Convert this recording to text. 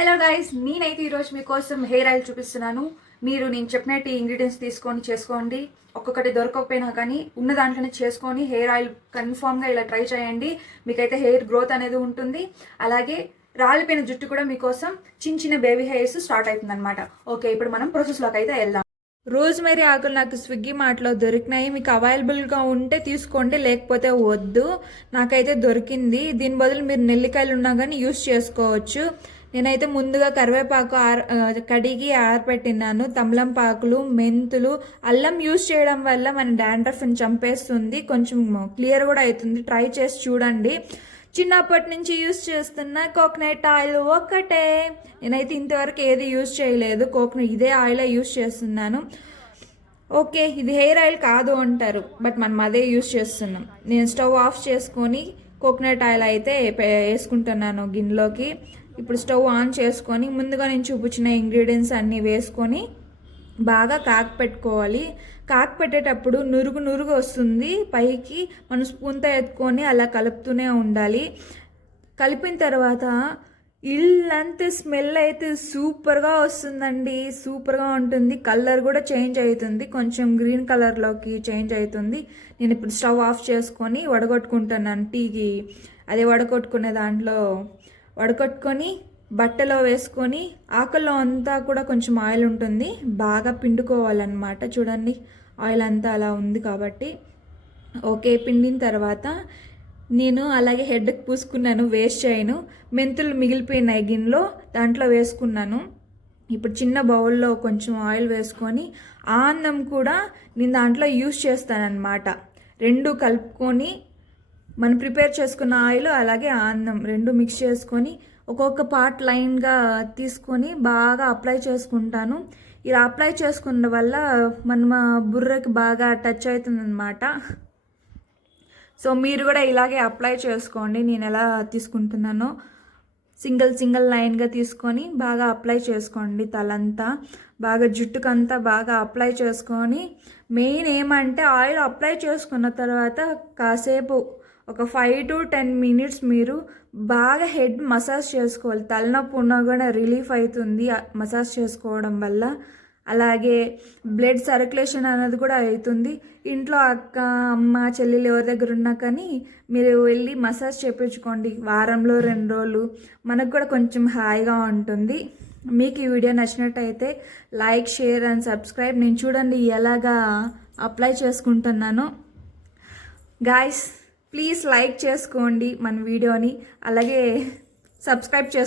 Hello guys, నేనైతే ఈరోజు మీకోసం హెయిర్ ఆయిల్ చూపిస్తున్నాను. మీరు నేను చెప్పినట్టు ఇంగ్రీడియంట్స్ తీసుకొని చేసుకోండి. ఒక్కొక్కటి దొరకకపోయినా కానీ ఉన్న దాంట్లోనే చేసుకొని హెయిర్ ఆయిల్ కన్ఫామ్గా ఇలా ట్రై చేయండి. మీకైతే హెయిర్ గ్రోత్ అనేది ఉంటుంది. అలాగే రాలిపోయిన జుట్టు కూడా మీకోసం చిన్న చిన్న బేబీ హెయిర్స్ స్టార్ట్ అవుతుంది అనమాట. ఓకే, ఇప్పుడు మనం ప్రాసెస్లోకి అయితే వెళ్దాం. రోజ్మెరీ ఆకులు నాకు స్విగ్గీ మార్ట్లో దొరికినాయి. మీకు అవైలబుల్గా ఉంటే తీసుకోండి, లేకపోతే వద్దు. నాకైతే దొరికింది. దీని బదులు మీరు నెల్లికాయలు ఉన్నా కానీ యూస్ చేసుకోవచ్చు. నేనైతే ముందుగా కరివేపాకు కడిగి ఆరపెట్టినాను. తమలంపాకులు, మెంతులు, అల్లం యూస్ చేయడం వల్ల మన డాండ్రఫ్ని చంపేస్తుంది. కొంచెం క్లియర్ కూడా అవుతుంది. ట్రై చేసి చూడండి. చిన్నప్పటి నుంచి యూస్ చేస్తున్న కోకోనట్ ఆయిల్ ఒక్కటే. నేనైతే ఇంతవరకు ఏది యూస్ చేయలేదు. ఇదే ఆయిలే యూస్ చేస్తున్నాను. ఓకే, ఇది హెయిర్ ఆయిల్ కాదు అంటారు, బట్ మనం అదే యూస్ చేస్తున్నాం. నేను స్టవ్ ఆఫ్ చేసుకొని కోకోనట్ ఆయిల్ అయితే వేసుకుంటున్నాను గిన్నెలోకి. ఇప్పుడు స్టవ్ ఆన్ చేసుకొని ముందుగా నేను చూపించిన ఇంగ్రీడియంట్స్ అన్నీ వేసుకొని బాగా పెట్టుకోవాలి. పెట్టేటప్పుడు నురుగు నురుగు వస్తుంది పైకి. మనం స్పూన్తో ఎత్తుకొని అలా కలుపుతూనే ఉండాలి. కలిపిన తర్వాత ఇల్లంతా స్మెల్ అయితే సూపర్గా వస్తుందండి. సూపర్గా ఉంటుంది. కలర్ కూడా చేంజ్ అవుతుంది, కొంచెం గ్రీన్ కలర్లోకి చేంజ్ అవుతుంది. నేను ఇప్పుడు స్టవ్ ఆఫ్ చేసుకొని వడగొట్టుకుంటున్నాను. టీకి అదే వడగొట్టుకునే దాంట్లో వడగొట్టుకొని బట్టలో వేసుకొని, ఆకుల్లో అంతా కూడా కొంచెం ఆయిల్ ఉంటుంది, బాగా పిండుకోవాలన్నమాట. చూడండి, ఆయిల్ అంతా అలా ఉంది కాబట్టి. ఓకే, పిండిన తర్వాత నేను అలాగే హెడ్కి పూసుకున్నాను, వేస్ట్ చేయను. మెంతులు మిగిలిపోయినాయి గిన్నెలో, దాంట్లో వేసుకున్నాను. ఇప్పుడు చిన్న బౌల్లో కొంచెం ఆయిల్ వేసుకొని అన్నం కూడా నేను దాంట్లో యూస్ చేస్తానన్నమాట. రెండు కలుపుకొని మనం ప్రిపేర్ చేసుకున్న ఆయిల్ అలాగే అన్నం రెండు మిక్స్ చేసుకొని ఒక్కొక్క పార్ట్ లైన్గా తీసుకొని బాగా అప్లై చేసుకుంటాను. ఇలా అప్లై చేసుకున్న వల్ల మన బుర్రకి బాగా టచ్ అవుతుంది అనమాట. సో మీరు కూడా ఇలాగే అప్లై చేసుకోండి. నేను ఎలా తీసుకుంటున్నానో సింగిల్ లైన్గా తీసుకొని బాగా అప్లై చేసుకోండి. తలంతా బాగా జుట్టుకంతా బాగా అప్లై చేసుకొని, మెయిన్ ఏమంటే ఆయిల్ అప్లై చేసుకున్న తర్వాత కాసేపు ఒక 5 to 10 minutes మీరు బాగా హెడ్ మసాజ్ చేసుకోవాలి. తలనొప్పి ఉన్నా కూడా రిలీఫ్ అవుతుంది మసాజ్ చేసుకోవడం వల్ల. అలాగే బ్లడ్ సర్క్యులేషన్ అనేది కూడా అవుతుంది. ఇంట్లో అక్క, అమ్మ, చెల్లెలు ఎవరి దగ్గర ఉన్నా కానీ మీరు వెళ్ళి మసాజ్ చేయించుకోండి. వారంలో 2 రోజులు మనకు కూడా కొంచెం హాయిగా ఉంటుంది. మీకు ఈ వీడియో నచ్చినట్టయితే లైక్, షేర్ అండ్ సబ్స్క్రైబ్. నేను చూడండి ఎలాగా అప్లై చేసుకుంటున్నాను. గాయస్, ప్లీజ్ లైక్ చేసుకోండి మన వీడియోని, అలాగే సబ్స్క్రైబ్ చేసుకోండి.